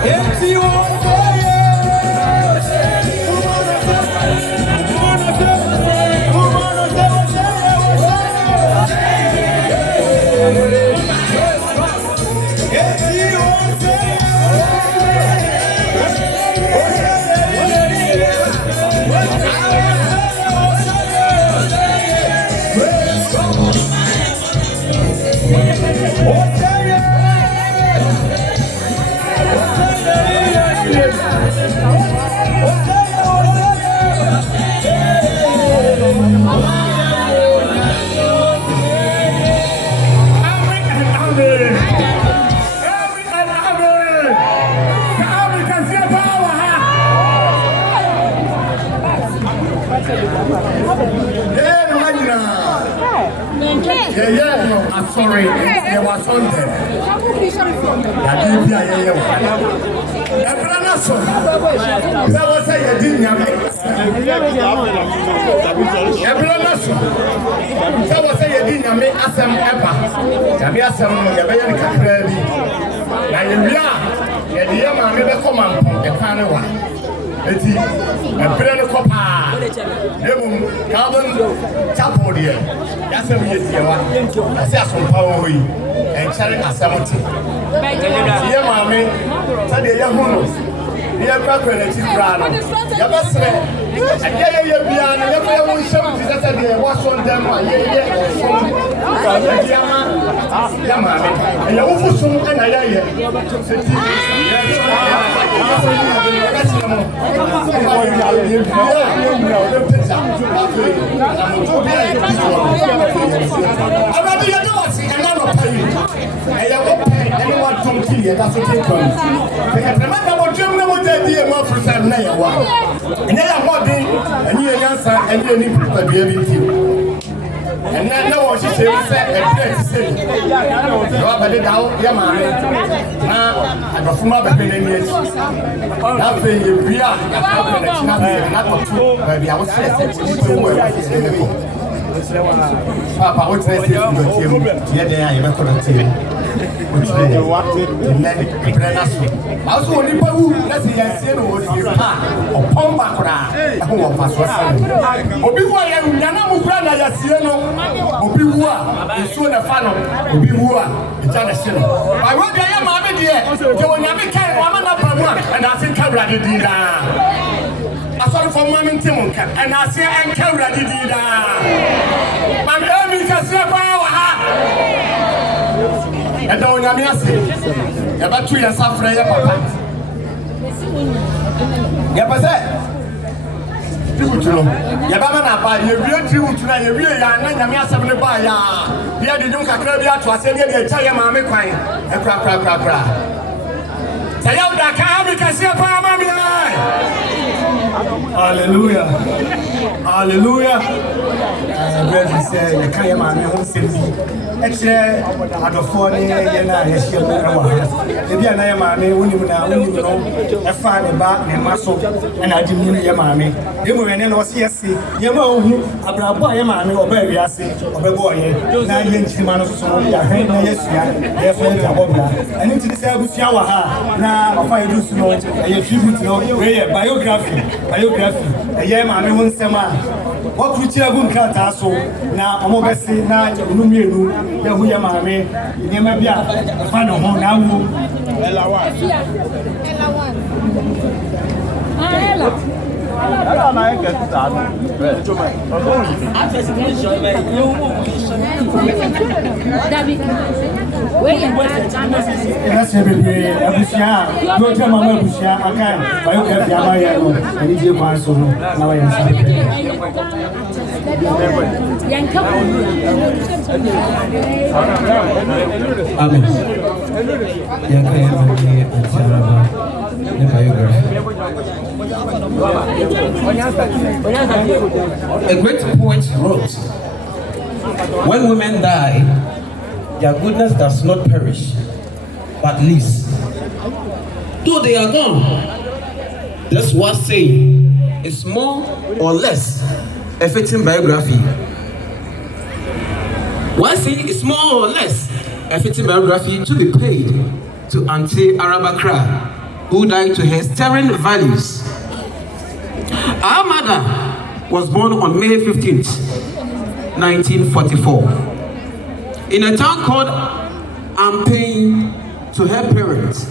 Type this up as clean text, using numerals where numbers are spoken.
If you want to I'm sorry, there was something. I didn't hear you. That was a Eti, brand kopa. Dem carbon chapel there. That's what we see wa. Say asompa wo yi. En chare asamoti. Ye mame, say dey ya hono. Ye kwa kwele ti kra no. Ya besre. Ye bia no, ye kwa wo sham ti say dey wash on them wa. Ye so. Ya mame. Ya wo fusum na ya ye. Seti. And then no one should say a place. You are better down, your man. Now, I got from my baby. Nothing you be not true, baby. I was saying, Papa, what's the team? Yeah, they are even for the team. I was only who, let's see, I said, was your part of Pombakra. Who was Obi-Wa, Yanamu Branda, Yasiano, Obi-Wa, and soon a fan of Obi-Wa, the Janashino. I wrote the Yamami dear, Joe Nyamekye, woman of Pamua, and I think Cabra did that. I saw for Mammy Timonka, and I say, and Cabra did that. My baby can see a power. And don't let me say, you're about 2 years after your papa. Yapasa. Yabana ba ye wie tribu tuna ye wie ya na nyame asem ne ba ya bia de nyum kakra bia to ase de cha ye maame kwan e kra sayaw da ka bi ka se pa ma bi hallelujah hallelujah God say ye kan ye maame ho sem bi e kire adofo ne ye na ye hye mo e wa e bia na ye maame wonim no e fa ne ba ne maso e na adi mu ye maame e mo ene no se yesi ye ma ohu abrabo ye maame oba wi ase obebo ye na ye nchima no so ya hwen na yesu ya ye fa ya bobla eni ti se abusua wa ha na ofa edu su no ye tribute no we ye biography ye maame ho nsem a what preacher go nkata so na omobesi na numienu ye hu ye maame ye ma bia fa no ho na wo ela na get that A great poet wrote, when women die, their goodness does not perish, but lives. Though they are gone, this was saying is more or less a fitting biography. One saying is more or less a fitting biography to be paid to Auntie Arabakra, who died to her stirring values. Our mother was born on May 15th, 1944, in a town called Eiii to her parents.